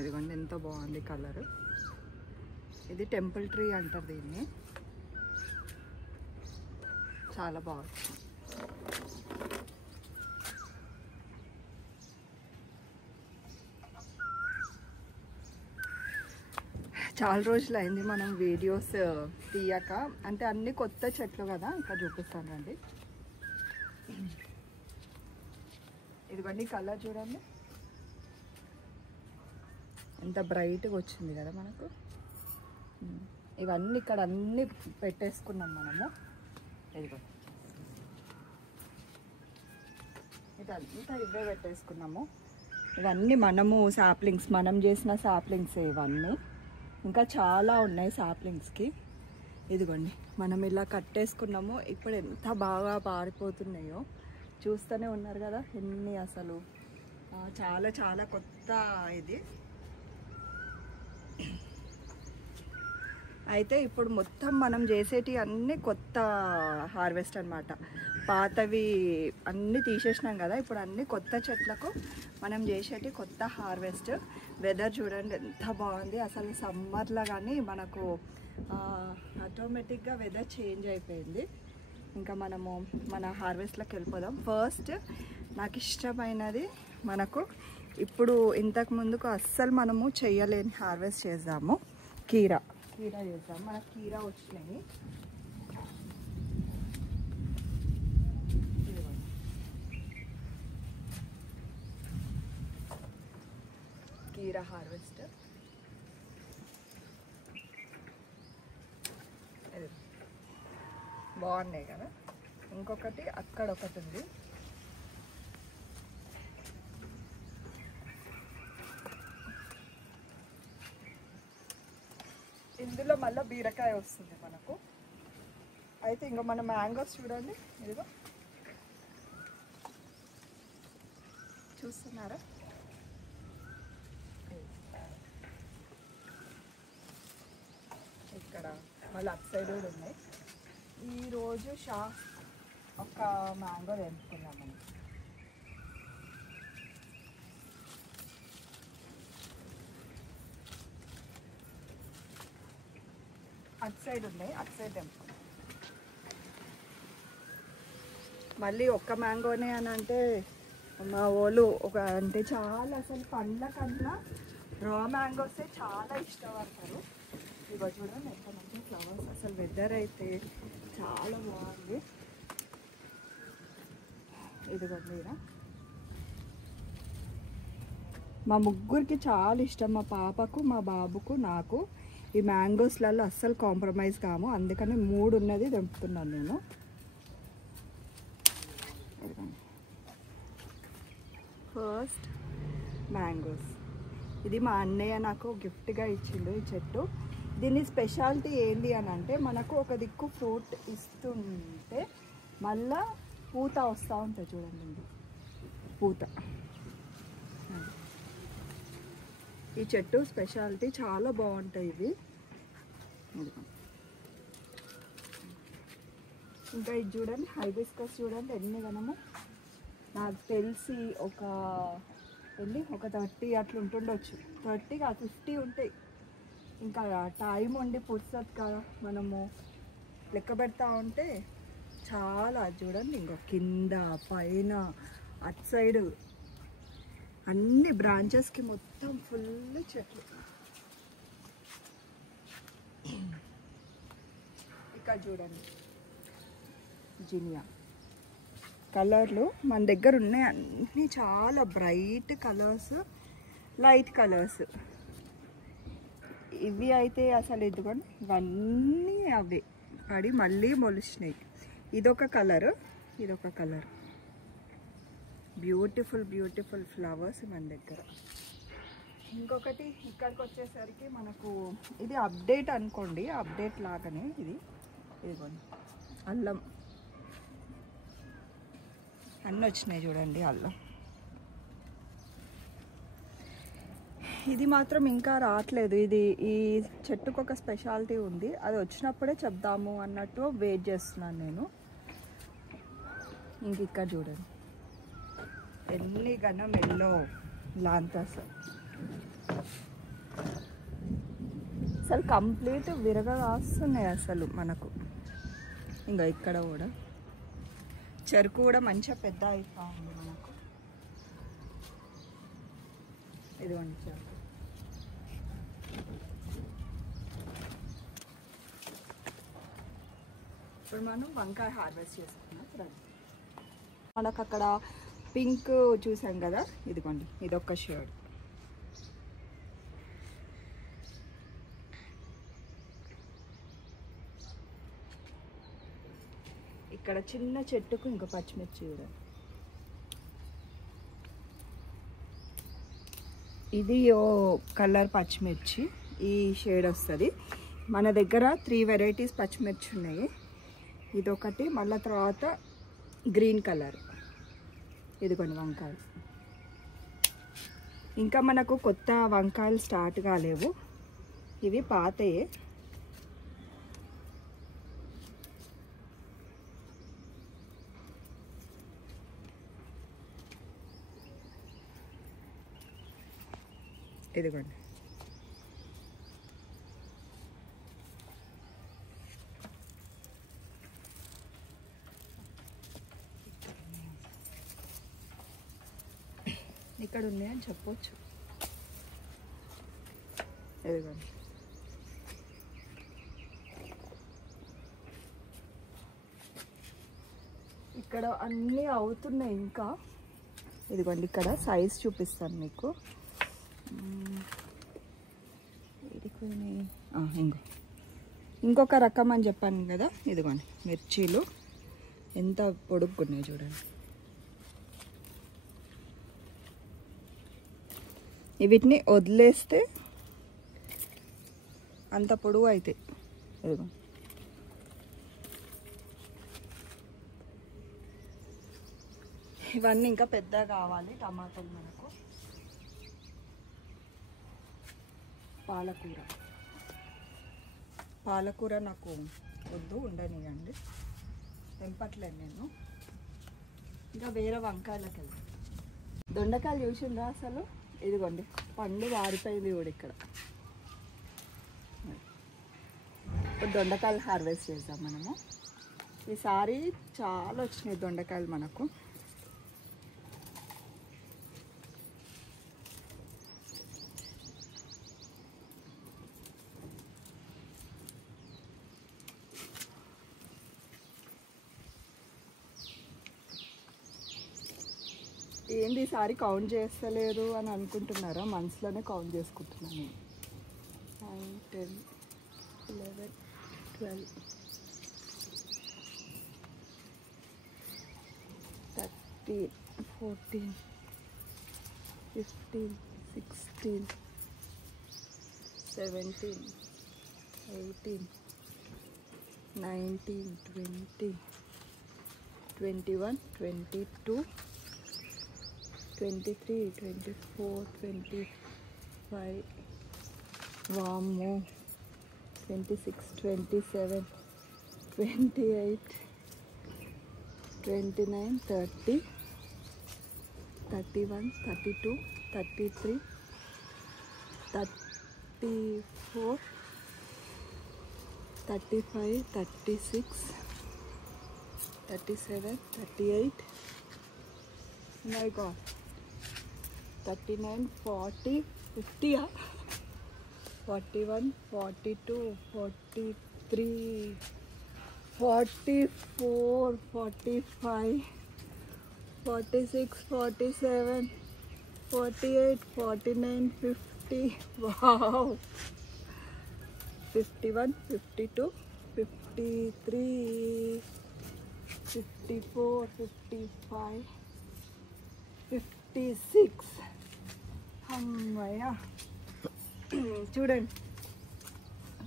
ఇదిగోండి ఎంత బాగుంది కలర్. ఇది టెంపుల్ ట్రీ అంటారు దీన్ని. చాలా బాగుంది. చాలా రోజులు అయింది మనం వీడియోస్ తీయక, అంటే అన్ని కొత్త చెట్లు కదా. ఇంకా చూపిస్తానండి. ఇదిగోండి కలర్ చూడండి ఎంత బ్రైట్గా వచ్చింది కదా మనకు. ఇవన్నీ ఇక్కడ అన్నీ పెట్టేసుకున్నాం మనము. ఇదిగో ఇదంతా ఇవే పెట్టేసుకున్నాము. ఇవన్నీ మనము సాప్లింగ్స్, మనం చేసిన సాప్లింగ్స్ ఇవన్నీ. ఇంకా చాలా ఉన్నాయి సాప్లింగ్స్కి. ఇదిగోండి మనం ఇలా కట్టేసుకున్నాము. ఇప్పుడు ఎంత బాగా పారిపోతున్నాయో చూస్తూనే ఉన్నారు కదా ఎన్ని. అసలు చాలా చాలా కొత్త ఇది. అయితే ఇప్పుడు మొత్తం మనం చేసేటి అన్నీ కొత్త హార్వెస్ట్ అన్నమాట. పాతవి అన్నీ తీసేసినాం కదా. ఇప్పుడు అన్ని కొత్త చెట్లకు మనం చేసేటి కొత్త హార్వెస్ట్. వెదర్ చూడండి ఎంత బాగుంది. అసలు సమ్మర్లో కానీ మనకు ఆటోమేటిక్గా వెదర్ చేంజ్ అయిపోయింది. ఇంకా మనము మన హార్వెస్ట్లోకి వెళ్ళిపోదాం. ఫస్ట్ నాకు ఇష్టమైనది మనకు ఇప్పుడు ఇంతకు ముందుకు అస్సలు మనము చేయలేని హార్వెస్ట్ చేద్దాము. కీరా చేద్దాం. మనకు కీరా వచ్చినాయి. కీరా హార్వెస్ట్ బాగున్నాయి కదా. ఇంకొకటి అక్కడ ఒకటి ఉంది. ఇందులో మళ్ళీ బీరకాయ వస్తుంది మనకు. అయితే ఇంకా మన మ్యాంగోస్ చూడండి. ఇదిగో చూస్తున్నారా. ఇక్కడ మళ్ళీ అప్ సైడ్ కూడా ఉన్నాయి. ఈరోజు ఒక మ్యాంగో తెంపుకున్నాం మనం. అటు సైడ్ ఉన్నాయి, అటు సైడ్ తెంపుకున్నాం. మళ్ళీ ఒక్క మ్యాంగోనే అని అంటే మా వాళ్ళు అంటే చాలా అసలు పండ్ల కన్నా రా మ్యాంగోసే చాలా ఇష్టపడతారు. ఇగో చూడండి ఎంత మంచి ఫ్లవర్స్. అసలు వెదర్ అయితే చాలా బాగుంది. ఇదిగోండి ఇలా మా ముగ్గురికి చాలా ఇష్టం. మా పాపకు, మా బాబుకు, నాకు ఈ మ్యాంగోస్లలో అస్సలు కాంప్రమైజ్ కాము. అందుకని 3 ఉన్నది తెంపుతున్నాను నేను. First mangoes. ఇది మా అన్నయ్య నాకు గిఫ్ట్గా ఇచ్చిండు ఈ చెట్టు. దీని స్పెషాలిటీ ఏంటి అని అంటే మనకు ఒక దిక్కు ఫ్రూట్ ఇస్తుంటే మళ్ళా పూత వస్తూ ఉంటుంది. చూడండి పూత. ఈ చెట్టు స్పెషాలిటీ చాలా బాగుంటాయి ఇవి. ఇంకా ఇది చూడండి హైబిస్కస్ చూడండి ఎన్ని గనము. నాకు తెలిసి ఒక 30 అట్లా ఉంటుండొచ్చు. 30 కాదు 50 ఉంటాయి. ఇంకా టైం ఉండి పుస్తక్ కదా మనము లెక్క పెడతా ఉంటే చాలా. చూడండి ఇంకో కింద పైన అటు సైడ్ అన్ని బ్రాంచెస్కి మొత్తం ఫుల్ చెట్లు. ఇక్కడ చూడండి జినియా కలర్లు మన దగ్గర ఉన్నాయి. అన్నీ చాలా బ్రైట్ కలర్స్, లైట్ కలర్స్. ఇవి అయితే అసలు ఇదిగోండి ఇవన్నీ అవి పడి మళ్ళీ మొలిచినాయి. ఇదొక కలర్, ఇదొక కలర్. బ్యూటిఫుల్ బ్యూటిఫుల్ ఫ్లవర్స్ మన దగ్గర. ఇంకొకటి ఇక్కడికి వచ్చేసరికి మనకు ఇది అప్డేట్ అనుకోండి, అప్డేట్ లాగానే ఇది. ఇదిగోండి అల్లం అన్నీ వచ్చినాయి చూడండి. అల్లం ఇది మాత్రం ఇంకా రావట్లేదు. ఇది ఈ చెట్టుకు ఒక స్పెషాలిటీ ఉంది. అది వచ్చినప్పుడే చెప్దాము అన్నట్టు వెయిట్ చేస్తున్నాను నేను. ఇంక ఇక్కడ చూడండి ఎన్ని గనం ఎల్లో లాంతస్. అసలు కంప్లీట్ విరగగా వస్తున్నాయి అసలు మనకు. ఇంకా ఇక్కడ కూడా చెరుకు కూడా మంచిగా పెద్ద అయిపోయింది మనకు. ఇదిగోండి చెరుకు. ఇప్పుడు మనం వంకాయ హార్వెస్ట్ చేసుకున్నాం. మనకు అక్కడ పింక్ చూసాం కదా, ఇదిగోండి ఇదొక షేడ్. ఇక్కడ చిన్న చెట్టుకు ఇంకా పచ్చిమిర్చి చూడండి. ఇది ఓ కలర్ పచ్చిమిర్చి, ఈ షేడ్ వస్తుంది. మన దగ్గర 3 వెరైటీస్ పచ్చిమిర్చి ఉన్నాయి. ఇదొకటి, మళ్ళీ తర్వాత గ్రీన్ కలర్. ఇదిగోండి వంకాయలు. ఇంకా మనకు కొత్త వంకాయలు స్టార్ట్ కాలేవు, ఇవి పాతయే. ఇదిగోండి ఇక్కడ ఉన్నాయని చెప్పొచ్చు. ఇదిగోండి ఇక్కడ అన్నీ అవుతున్నాయి ఇంకా. ఇదిగోండి ఇక్కడ సైజ్ చూపిస్తాను మీకు. ఇంకొక రకం అని చెప్పాను కదా, ఇదిగోండి మిర్చీలు ఎంత పొడుగున్నాయి చూడండి. వీటిని వదిలేస్తే అంత పొడుగు అవుతాయి. ఇదిగోండి ఇవన్నీ ఇంకా పెద్దగా కావాలి టమాటాలు మనకు. పాలకూర నాకు వద్దు, ఉండనివ్వండి, తెంపట్లేదు నేను. ఇంకా వేరే వంకాయలకు వెళ్తాను. దొండకాయలు చూసిండ్రా అసలు? ఇదిగోండి పండు వారిపోయింది కూడా ఇక్కడ. ఇప్పుడు దొండకాయలు హార్వెస్ట్ చేద్దాం మనము. ఈసారి చాలా వచ్చినాయి దొండకాయలు మనకు. ఏంది ఈసారి కౌంట్ చేస్తలేరు అని అనుకుంటున్నారా? మనసులోనే కౌంట్ చేసుకుంటున్నాను నేను. 9, 10, 11, 12, 13, 14, 15, 16, 17, 18, 19, 20, 21, 22, 23, 24, 25, వామ్మో, 26, 27, 28, 29, 30, 31, 32, 33, 34, 35, 36, 37, 38, my God, 39, 40, 50, 41, 42, 43, 44, 45, 46, 47, 48, 49, 50. Wow. 51, 52, 53, 54, 55, 56. అమ్మయ్య, చూడండి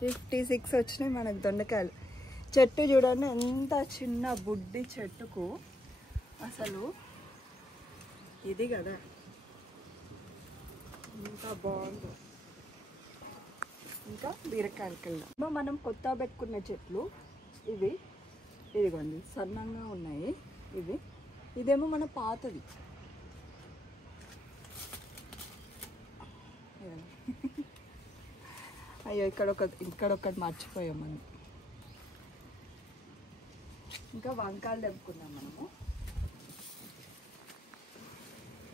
56 వచ్చినాయి మనకు దొండకాయలు. చెట్టు చూడండి ఎంత చిన్న బుడ్డి చెట్టుకు అసలు ఇది కదా, ఎంత బాగుందో. ఇంకా బీరకాయలకి వెళ్దాం. మనం కొత్త పెట్టుకున్న చెట్లు ఇవి, ఇదిగోండి సన్నంగా ఉన్నాయి ఇవి. ఇదేమో మన పాతది. అయ్యో ఇక్కడ ఒకటి మర్చిపోయాం మనం. ఇంకా వంకాయలు తెంపుకున్నాం మనము.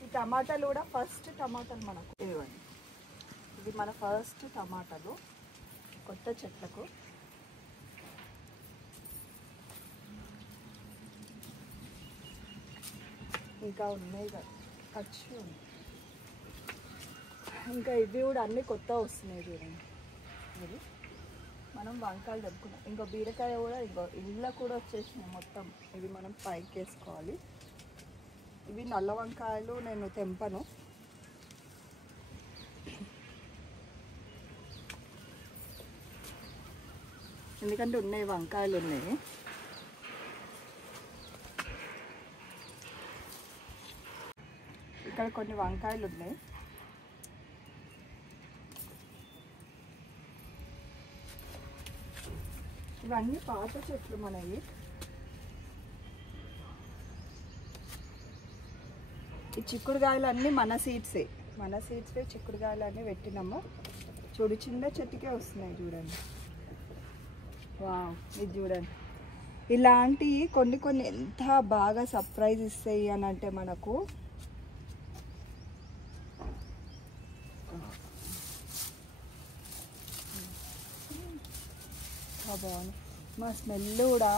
ఈ టమాటాలు కూడా ఫస్ట్ టమాటాలు మనకు ఇవ్వండి. ఇది మన ఫస్ట్ టమాటాలు కొత్త చెట్లకు. ఇంకా ఉన్నాయి కదా ఖర్చు ఉంది. ఇంకా ఇవి కూడా అన్నీ కొత్త వస్తున్నాయి చూడండి. ఇది మనం వంకాయలు తెంపుకున్నాం. ఇంకో బీరకాయ కూడా ఇళ్ళ కూడా వచ్చేసినాయి మొత్తం. ఇవి మనం పైకి వేసుకోవాలి. ఇవి నల్ల వంకాయలు నేను తెంపను, ఎందుకంటే ఉన్నాయి వంకాయలు ఉన్నాయి. ఇక్కడ కొన్ని వంకాయలు ఉన్నాయి. ఇవన్నీ పాత చెట్లు మనవి. ఈ చిక్కుడుకాయలు అన్నీ మన సీడ్సే చిక్కుడుకాయలు అన్నీ పెట్టినాము. చూడు చిన్న చెట్టుకే వస్తున్నాయి చూడండి. వావ్, ఇది చూడండి. ఇలాంటివి కొన్ని ఎంత బాగా సర్ప్రైజ్ ఇస్తాయి అని అంటే మనకు. బాగుంది. మా స్మెల్ కూడా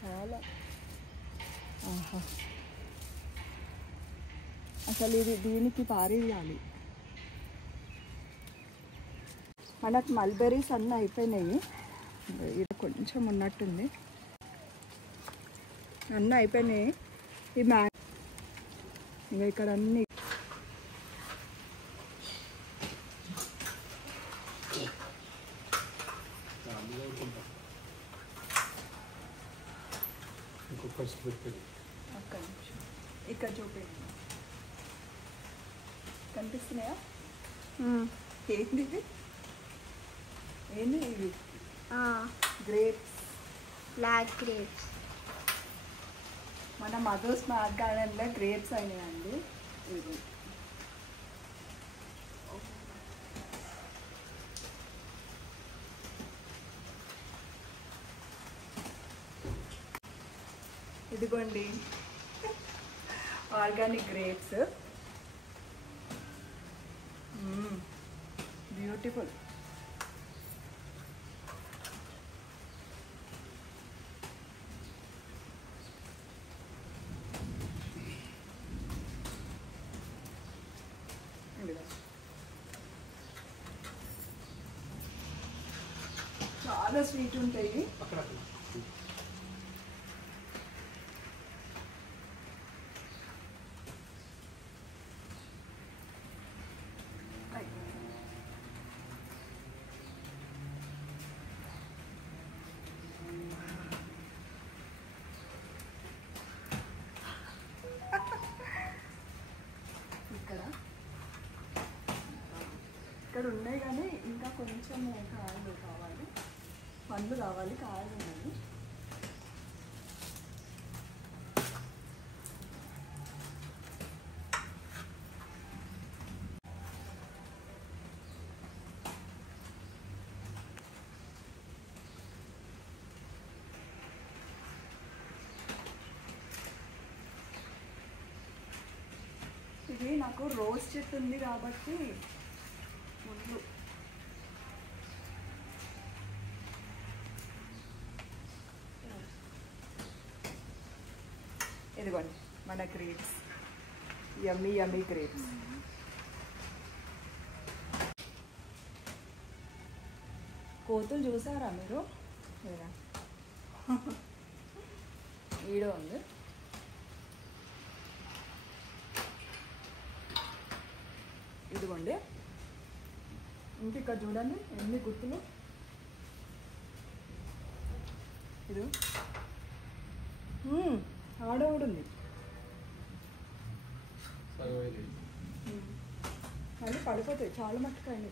చాలా ఆహా, అసలు ఇది దీనికి పారేయాలి. మనకు మల్బెరీస్ అన్నీ అయిపోయినాయి. ఇది కొంచెం ఉన్నట్టుంది. అన్నీ అయిపోయినాయి. ఈ ఇంకా ఇక్కడ అన్నీ ఇక్కడ చూపించండి. కనిపిస్తున్నాయా? ఏంది ఇది? ఏంది ఇవి? Grapes, black grapes. మన మధు స్మార్ట్ గార్డెన్లో గ్రేప్స్ అయినాయండి. ఇది ఇదిగోండి ఆర్గానిక్ గ్రేప్స్. బ్యూటిఫుల్. చాలా స్వీట్ ఉంటాయి. ఇక్కడ ఉన్నాయి కానీ ఇంకా కొంచెం కాయలు కావాలి, పండ్లు కావాలి. కాయలు ఉన్నాయి. ఇది నాకు రోజ్ చెట్టు ఉంది కాబట్టి ముందు ఇదిగోండి మన గ్రేప్స్, యమ్మీ యమ్మీ గ్రేప్స్. కోతులు చూసారా మీరు? ఈడో ఉంది. ఇదిగోండి. ఇంక ఇక్కడ చూడండి ఎన్ని గుర్తులు. ఇది ఆడవుడుంది కానీ పడిపోతాయి చాలా మట్టుకాయలు.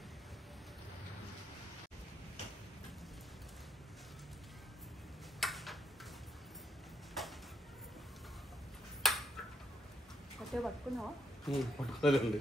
కట్టే పట్టుకున్నావా? పట్టుకోలేండి.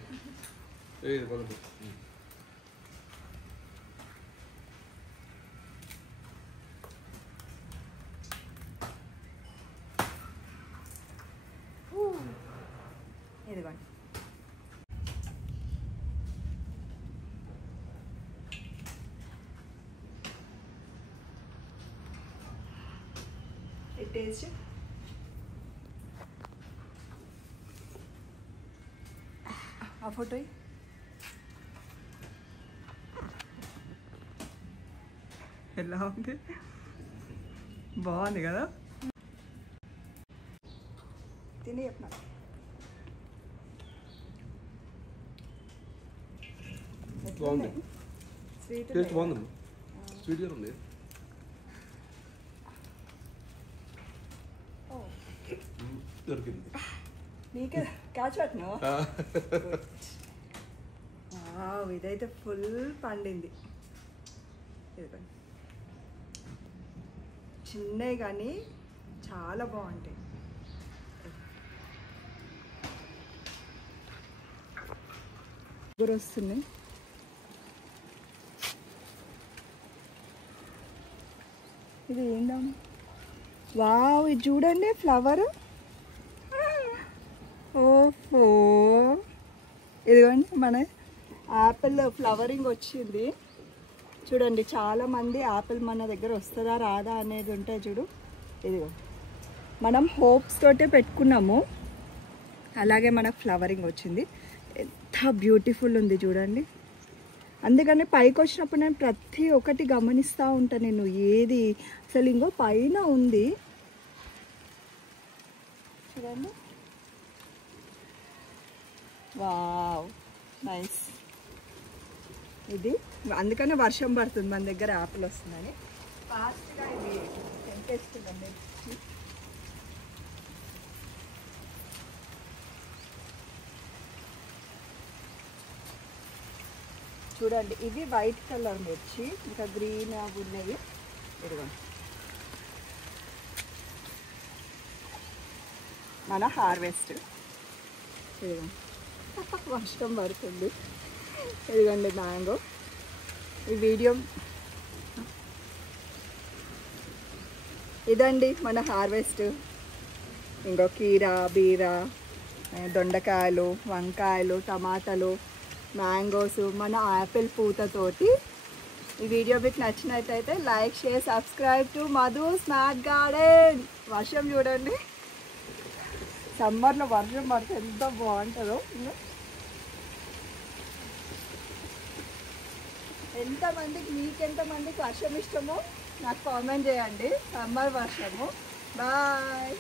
టేస్ట్ ఆ ఫోటో ఎలా ఉంది? బాగుంది కదా? తిని చెప్పిన బాగుంది. స్వీట్ టేస్ట్ బాగుంది. స్వీట్గా ఉంది. దొరికింది. నీకే క్యాచ్ పట్టినా? ఇదైతే ఫుల్ పండింది. ఇదిగోండి, చిన్నవి కానీ చాలా బాగుంటాయి. వస్తుంది. ఇది ఏందా? వావ్, ఇది చూడండి ఫ్లవర్. ఓహో, ఇదిగోండి మన యాపిల్ ఫ్లవరింగ్ వచ్చింది. చూడండి, చాలామంది యాపిల్ మన దగ్గర వస్తుందా రాదా అనేది ఉంటాయి చూడు. ఇదిగో మనం హోప్స్ తోటే పెట్టుకున్నాము, అలాగే మనకు ఫ్లవరింగ్ వచ్చింది. ఎంత బ్యూటిఫుల్ ఉంది చూడండి. అందుకని పైకి వచ్చినప్పుడు నేను ప్రతి ఒక్కటి గమనిస్తూ ఉంటాను. నేను ఏది అసలు ఇంకో పైన ఉంది చూడండి. Wow, nice. ఇది అందుకనే వర్షం పడుతుంది, మన దగ్గర యాపిల్ వస్తుందని ఫాస్ట్గా ఇది తెంపేస్తుందండి. చూడండి, ఇది వైట్ కలర్ మిర్చి, ఇంకా గ్రీన్ అవి ఉన్నాయి. ఇదిగోండి మన హార్వెస్ట్. ఇదిగోండి, వర్షం పడుతుంది. ఇదిగోండి మ్యాంగో. ఈ వీడియో ఇదండి మన హార్వెస్ట్. ఇంకో కీరా, బీరా, దొండకాయలు, వంకాయలు, టమాటాలు, మ్యాంగోస్, మన యాపిల్ పూతతోటి. ఈ వీడియో మీకు నచ్చినట్టయితే like, share, subscribe to Madhu smart garden. వర్షం చూడండి, సమ్మర్లో వర్షం పడితే ఎంత బాగుంటుందో. ఎంతమందికి, మీకెంతమందికి వర్షం ఇష్టమో నాకు కామెంట్ చేయండి. సమ్మర్ వర్షము. బాయ్.